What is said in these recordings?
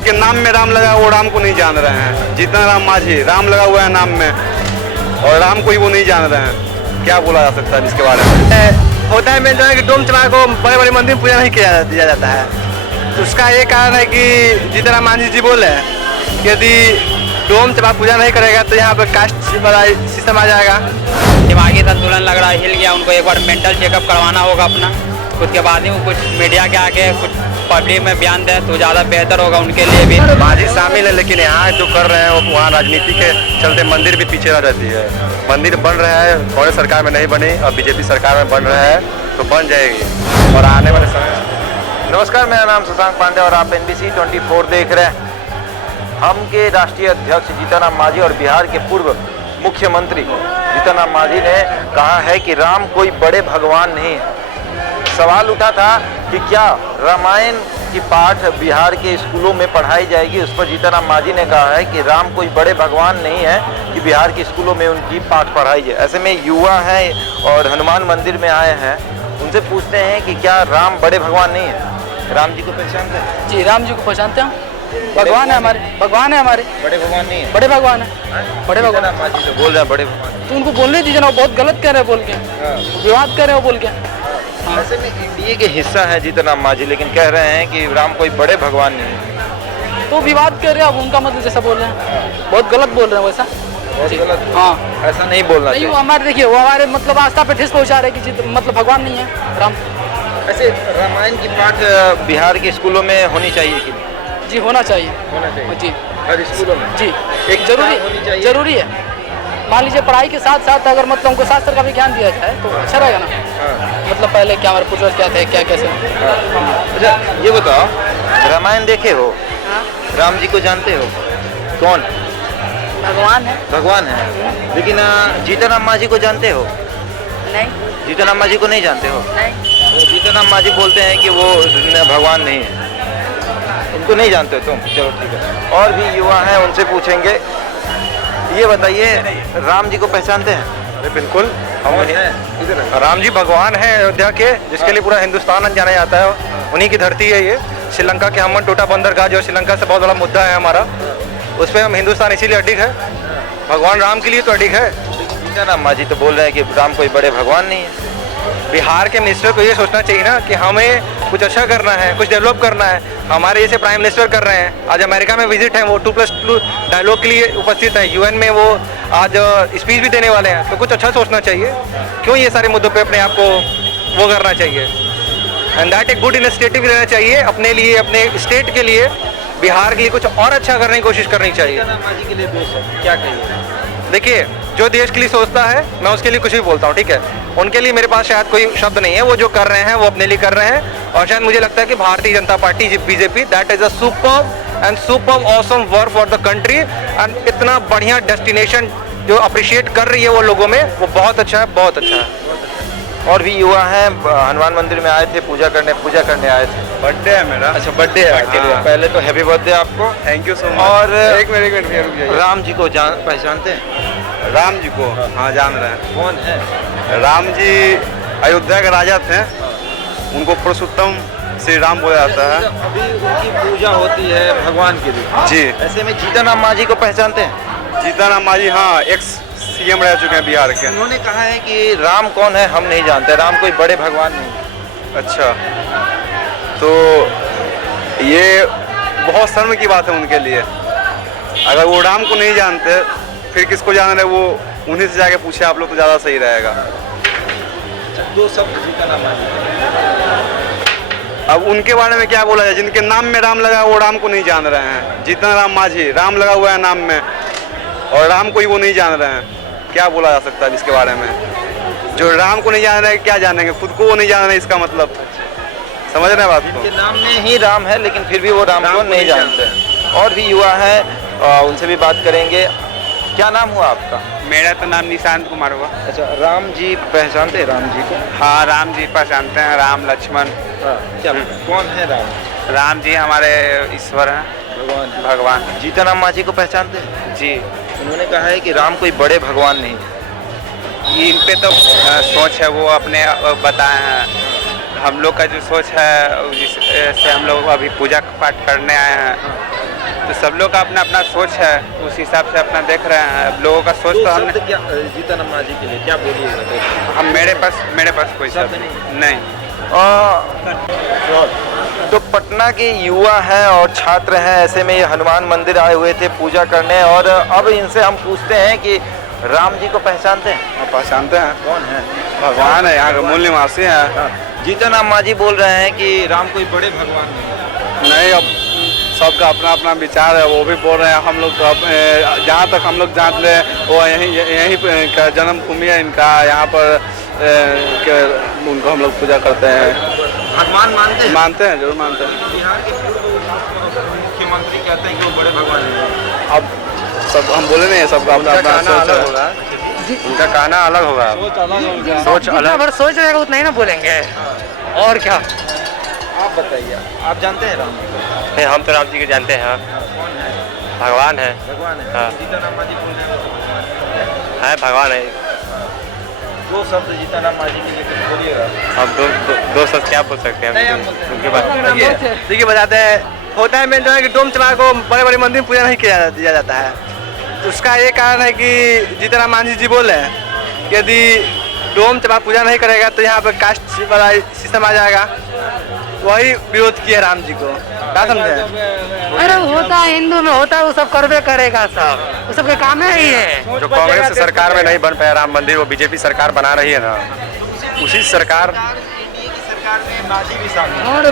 जिनके नाम में राम लगा वो राम को नहीं जान रहे हैं। जीतन राम मांझी, राम लगा हुआ है नाम में और राम को ही वो नहीं जान रहे हैं। क्या बोला जा सकता है इसके बारे में? होता है जो है कि डोम चला को बड़े बड़े मंदिर में पूजा नहीं दिया जाता है। तो उसका ये कारण है कि जीतन राम मांझी जी बोले हैं कि यदि डोम चला पूजा नहीं करेगा तो यहाँ पर कास्ट वाला सिस्टम आ जाएगा। दिमागी संतुलन लग रहा है, हिल गया। उनको एक बार मेंटल चेकअप करवाना होगा अपना, उसके बाद ही वो कुछ मीडिया के आके कुछ पब्लिक में बयान दें तो ज़्यादा बेहतर होगा उनके लिए भी। मांझी शामिल है, लेकिन यहाँ जो कर रहे हैं वो वहाँ राजनीति के चलते मंदिर भी पीछे रह जाती है। मंदिर बन रहा है, कांग्रेस सरकार में नहीं बनी, अब बीजेपी सरकार में बन रहा है तो बन जाएगी और आने वाले समय। नमस्कार, मेरा नाम शशांक पांडे और आप NBC 24 देख रहे हैं। हम के राष्ट्रीय अध्यक्ष जीतन राम मांझी और बिहार के पूर्व मुख्यमंत्री जीतन राम मांझी ने कहा है कि राम कोई बड़े भगवान नहीं है। सवाल उठा था कि क्या रामायण की पाठ बिहार के स्कूलों में पढ़ाई जाएगी। उस पर जीतन राम मांझी ने कहा है कि राम कोई बड़े भगवान नहीं है कि बिहार के स्कूलों में उनकी पाठ पढ़ाई जाए। ऐसे में युवा हैं और हनुमान मंदिर में आए हैं, उनसे पूछते हैं कि क्या राम बड़े भगवान नहीं है। राम जी को पहचानते हैं? जी, राम जी को पहचानते हैं। भगवान है हमारे, भगवान है हमारे। बड़े भगवान नहीं है? बड़े भगवान है, बड़े भगवान। राम मांझी तो बोल रहे हैं बड़े भगवान, तो उनको बोलने दीजिए ना, वो बहुत गलत कह रहे हैं बोल के, विवाद कर रहे हो बोल के। ऐसे में इंडिया के हिस्सा है जीतन राम मांझी, लेकिन कह रहे हैं कि राम कोई बड़े भगवान नहीं है। तो विवाद कर रहे हैं, अब उनका मतलब जैसा बोल रहे हैं बहुत गलत बोल रहे हैं वैसा। बहुत गलत। हाँ, ऐसा नहीं बोलना नहीं, चाहिए। वो हमारे देखिए, वो हमारे मतलब आस्था पे ठेस पहुंचा रहे हैं कि मतलब भगवान नहीं है राम। ऐसे रामायण की पाठ बिहार के स्कूलों में होनी चाहिए कि नहीं? जी, होना चाहिए। होना चाहिए जी, हर स्कूलों में। जी, एक जरूरी होनी चाहिए। जरूरी है। मान लीजिए पढ़ाई के साथ साथ अगर मतलब उनको शास्त्र का भी ज्ञान दिया जाए तो अच्छा रहेगा ना। मतलब पहले क्या हमारे पूर्वज क्या थे, क्या कैसे। अच्छा, ये बताओ, रामायण देखे हो? राम जी को जानते हो? कौन? भगवान है। भगवान है। लेकिन जीतन राम मांझी को जानते हो? नहीं, जीतन राम मांझी को नहीं जानते हो? नहीं। जीतन राम मांझी बोलते हैं कि वो भगवान नहीं है, उनको नहीं जानते हो तुम? चलो ठीक है। और भी युवा हैं, उनसे पूछेंगे। ये बताइए, राम जी को पहचानते हैं? अरे बिल्कुल, राम जी भगवान है अयोध्या के, जिसके लिए पूरा हिंदुस्तान जाना जाता है। उन्हीं की धरती है ये। श्रीलंका के हम्मन टोटा बंदरगाह जो श्रीलंका से बहुत बड़ा मुद्दा है हमारा, उस पर हम हिंदुस्तान इसीलिए अडिग है। भगवान राम के लिए तो अडिग है। जीतन राम मांझी तो बोल रहे हैं कि राम कोई बड़े भगवान नहीं है। बिहार के मिनिस्टर को ये सोचना चाहिए ना कि हमें कुछ अच्छा करना है, कुछ डेवलप करना है। हमारे जैसे प्राइम मिनिस्टर कर रहे हैं, आज अमेरिका में विजिट है, वो 2+2 डायलॉग के लिए उपस्थित है। UN में वो आज स्पीच भी देने वाले हैं। तो कुछ अच्छा सोचना चाहिए, क्यों ये सारे मुद्दों पे अपने आप को वो करना चाहिए। एंड दैट एक गुड इनिशिएटिव लेना चाहिए अपने लिए, अपने स्टेट के लिए, बिहार के लिए कुछ और अच्छा करने की कोशिश करनी चाहिए। जीतन राम मांझी के लिए दोष है, क्या कहिए? देखिए, जो देश के लिए सोचता है मैं उसके लिए कुछ भी बोलता हूँ, ठीक है। उनके लिए मेरे पास शायद कोई शब्द नहीं है। वो जो कर रहे हैं वो अपने लिए कर रहे हैं। और शायद मुझे लगता है कि Bharatiya Janata party BJP that is a super awesome work for the country. And इतना बढ़िया डेस्टिनेशन जो अप्रिशिएट कर रही है वो लोगों में, वो बहुत अच्छा है, बहुत अच्छा है। और भी युवा हैं, हनुमान मंदिर में आए थे, पूजा करने आए थे। बर्थडे है मेरा। अच्छा, बर्थडे है आपके लिए। पहले तो हैप्पी बर्थडे आपको। Thank you so much. और एक मिनट भैया रुक जाइए। राम जी को पहचानते हैं? राम जी को हाँ जान रहे हैं। कौन है? राम जी अयोध्या के राजा थे, उनको पुरुषोत्तम श्री राम बोला जाता है। अभी उनकी पूजा होती है भगवान के लिए। जी। ऐसे में जीतन राम मांझी को पहचानते हैं? जीतन राम मांझी हाँ, एक्स CM रह चुके हैं बिहार के। उन्होंने कहा है कि राम कौन है हम नहीं जानते, राम कोई बड़े भगवान नहीं। अच्छा, तो ये बहुत शर्म की बात है उनके लिए। अगर वो राम को नहीं जानते फिर किसको जान रहे, वो उन्हीं से जाके पूछे आप लोग तो ज़्यादा सही रहेगा। दो शब्द जीतन राम मांझी। अब उनके बारे में क्या बोला जाए, जिनके नाम में राम लगा वो राम को नहीं जान रहे हैं। जीतन राम मांझी, राम लगा हुआ है नाम में और राम को ही वो नहीं जान रहे हैं। क्या बोला जा सकता है इसके बारे में? जो राम को नहीं जान रहे क्या जानेंगे, खुद को वो नहीं जान रहे, इसका मतलब समझ रहे हैं बात को? जिनके नाम में ही राम है लेकिन फिर भी वो राम को नहीं जानते। और भी युवा हैं, उनसे भी बात करेंगे। क्या नाम हुआ आपका? मेरा तो नाम निशांत कुमार हुआ। अच्छा, राम जी पहचानते हैं राम जी को? हाँ, राम जी पहचानते हैं, राम लक्ष्मण। क्या कौन है राम? राम जी हमारे ईश्वर हैं, भगवान। जीतन राम मांझी को पहचानते हैं? जी। उन्होंने कहा है कि राम कोई बड़े भगवान नहीं है। इन पे तो सोच है वो अपने बताए हैं। हम लोग का जो सोच है जिससे हम लोग अभी पूजा पाठ करने आए हैं तो सब लोग का अपना अपना सोच है, उस हिसाब से अपना देख रहे हैं। अब लोगों का सोच तो हमने क्या जीतन राम मांझी के लिए क्या बोलिएगा? हम मेरे पास कोई शब्द नहीं। तो पटना के युवा हैं और छात्र हैं, ऐसे में ये हनुमान मंदिर आए हुए थे पूजा करने, और अब इनसे हम पूछते हैं कि राम जी को पहचानते हैं? पहचानते हैं, कौन है? भगवान है, यहाँ के मूल निवासी हैं। जीतन राम मांझी बोल रहे हैं कि राम कोई बड़े भगवान नहीं, अब सबका अपना अपना विचार है, वो भी बोल रहे हैं। हम लोग तो जहाँ तक हम लोग जानते हैं वो यहीं का जन्मभूमि है इनका, यहाँ पर उनको हम लोग पूजा करते हैं। हनुमान मानते हैं? मानते हैं, जरूर मानते हैं। बिहार के मुख्यमंत्री कहते हैं कि वो बड़े भगवान हैं। अब सब हम बोले नहीं, सबका अपना अपना सोच होगा, उनका कहना अलग होगा, सोच अलग, सोच रहेगा उतना ही ना बोलेंगे, और क्या। आप बताइए, आप जानते हैं राम जी को? नहीं, हम तो राम जी के जानते हैं, कौन है? भगवान है। भगवान है। हाँ। जीतन राम मांझी बोल रहे हैं है भगवान है। दो शब्द जीतन राम मांझी के लिए कुछ बोलिएगा। अब दो शब्द क्या बोल सकते हैं उनके बाद? देखिए बताते हैं, होता है मेन जो है कि डोम चबा को बड़े बड़े मंदिर में पूजा नहीं दिया जाता है। तो उसका ये कारण है कि जीतन राम मांझी जी बोल रहे हैं कि यदि डोम चबा पूजा नहीं करेगा तो यहाँ पर कास्ट वाला सिस्टम आ जाएगा, वही विरोध किया राम जी को। क्या समझे? अरे होता है, हिंदू में होता है, वो सब करबे करेगा, सब वो सब के काम है ही है। जो कांग्रेस की सरकार में नहीं बन पाया राम मंदिर, वो बीजेपी सरकार बना रही है ना, उसी सरकार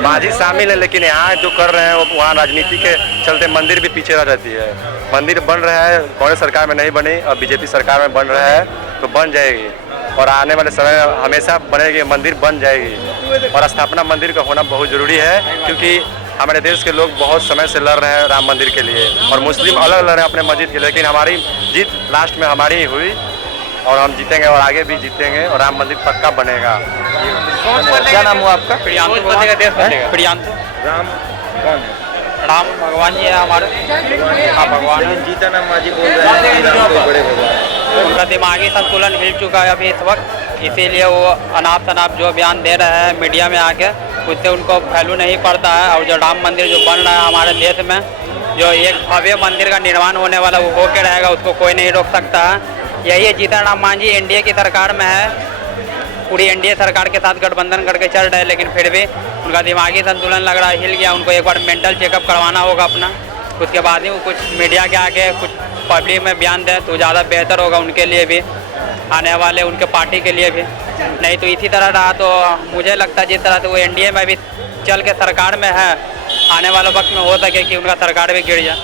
मांझी शामिल है। लेकिन यहाँ जो कर रहे हैं वो वहाँ राजनीति के चलते मंदिर भी पीछे रह जाती है। मंदिर बन रहा है, कांग्रेस सरकार में नहीं बनी, और बीजेपी सरकार में बन रहा है तो बन जाएगी, और आने वाले समय हमेशा बनेगी, मंदिर बन जाएगी। और स्थापना मंदिर का होना बहुत ज़रूरी है, क्योंकि हमारे देश के लोग बहुत समय से लड़ रहे हैं राम मंदिर के लिए, और मुस्लिम अलग लड़ रहे हैं अपने मस्जिद के लिए, लेकिन हमारी जीत लास्ट में हमारी ही हुई, और हम जीतेंगे और आगे भी जीतेंगे, और राम मंदिर पक्का बनेगा। क्या नाम हुआ आपका? प्रियांशु। राम कौन है? राम भगवान जी है हमारे। हाँ, भगवान है। लेकिन जीतन राम मांझी बोल रहे हैं कि राम कोई बड़े भगवान हैं। उनका दिमागी संतुलन हिल चुका है अभी इस वक्त, इसीलिए वो अनाप शनाप जो बयान दे रहे हैं मीडिया में आके, उससे उनको वैल्यू नहीं पड़ता है। और जो राम मंदिर जो बन रहा है हमारे देश में, जो एक भव्य मंदिर का निर्माण होने वाला वो होके रहेगा, उसको कोई नहीं रोक सकता है। यही है, जीतन राम मांझी एनडीए की सरकार में है, पूरी एनडीए सरकार के साथ गठबंधन करके चल रहे हैं, लेकिन फिर भी उनका दिमागी संतुलन लग रहा है हिल गया। उनको एक बार मेंटल चेकअप करवाना होगा अपना, उसके बाद ही वो कुछ मीडिया के आगे कुछ पब्लिक में बयान दें तो ज़्यादा बेहतर होगा उनके लिए भी, आने वाले उनके पार्टी के लिए भी। नहीं तो इसी तरह रहा तो मुझे लगता है जिस तरह से वो एनडीए में भी चल के सरकार में है, आने वाले वक्त में हो सके कि उनका सरकार भी गिर जाए,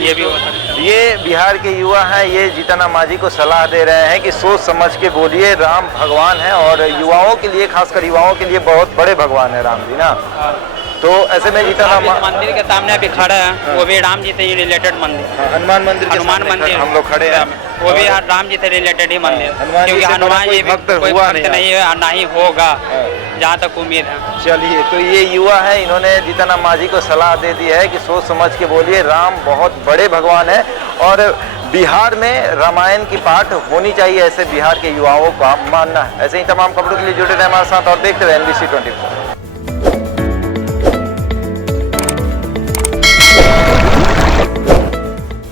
ये भी हो सकता है। ये बिहार के युवा हैं, ये जीतन राम मांझी को सलाह दे रहे हैं कि सोच समझ के बोलिए, राम भगवान है, और युवाओं के लिए, खासकर युवाओं के लिए बहुत बड़े भगवान है राम जी ना। तो ऐसे में जीतन राम मंदिर के सामने अभी खड़े हैं, वो भी राम जी से ही रिलेटेड मंदिर, हनुमान मंदिर के हनुमान सामने मंदिर हम लोग खड़े हैं, वो भी राम जी से रिलेटेड ही मंदिर, हनुमान जी क्योंकि से हनुमान कोई जी भी भक्त कोई हुआ भक्त नहीं है और ना ही होगा, जहाँ तक उम्मीद है। चलिए, तो ये युवा है, इन्होंने जीतन राम मांझी को सलाह दे दी है कि सोच समझ के बोलिए, राम बहुत बड़े भगवान है, और बिहार में रामायण की पाठ होनी चाहिए, ऐसे बिहार के युवाओं का मानना है। ऐसे ही तमाम खबरों के लिए जुड़े रहे हमारे साथ और देखते रहे NBC 24।